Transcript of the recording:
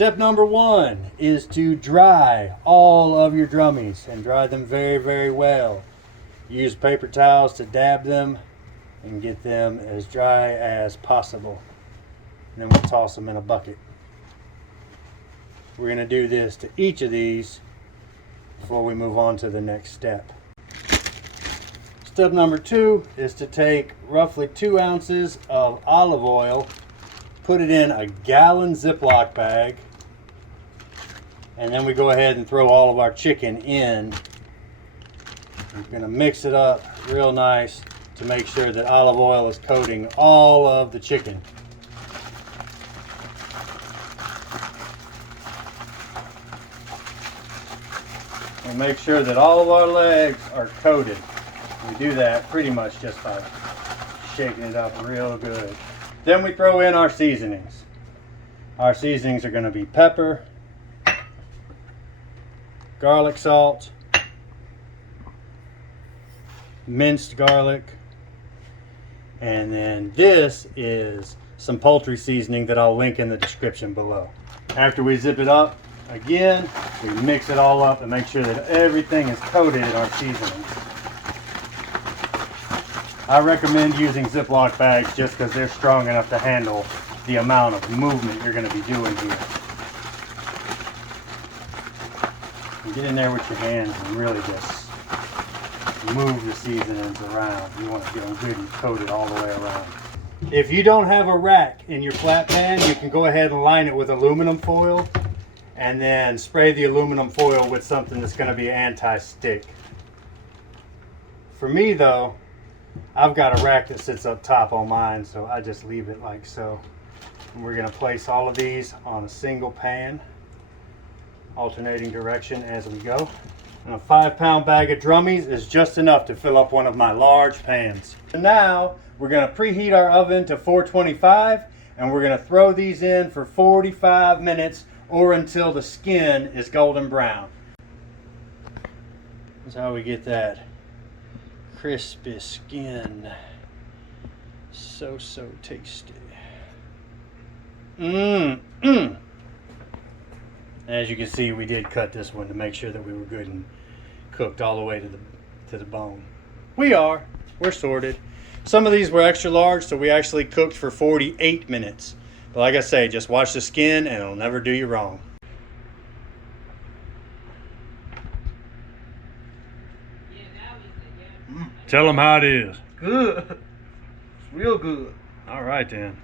Step number 1 is to dry all of your drummies and dry them very, very well. Use paper towels to dab them and get them as dry as possible. And then we'll toss them in a bucket. We're going to do this to each of these before we move on to the next step. Step number 2 is to take roughly 2 ounces of olive oil, put it in a gallon Ziploc bag, and then we go ahead and throw all of our chicken in. We're going to mix it up real nice to make sure that olive oil is coating all of the chicken. And make sure that all of our legs are coated. We do that pretty much just by shaking it up real good. Then we throw in our seasonings. Our seasonings are going to be pepper, garlic salt, minced garlic, and then this is some poultry seasoning that I'll link in the description below. After we zip it up, again, we mix it all up and make sure that everything is coated in our seasonings. I recommend using Ziploc bags just because they're strong enough to handle the amount of movement you're going to be doing here. And get in there with your hands and really just move the seasonings around. You want to get them good and coated all the way around. If you don't have a rack in your flat pan, you can go ahead and line it with aluminum foil and then spray the aluminum foil with something that's going to be anti-stick. For me though, I've got a rack that sits up top on mine, so I just leave it like so. And we're going to place all of these on a single pan, alternating direction as we go. And a 5-pound bag of drummies is just enough to fill up one of my large pans. And now we're going to preheat our oven to 425 and we're going to throw these in for 45 minutes or until the skin is golden brown. That's how we get that crispy skin. So tasty. As you can see, we did cut this one to make sure that we were good and cooked all the way to the bone. We're sorted. Some of these were extra large, so we actually cooked for 48 minutes. But like I say, just watch the skin and it'll never do you wrong. Tell them how it is. Good. It's real good. All right then.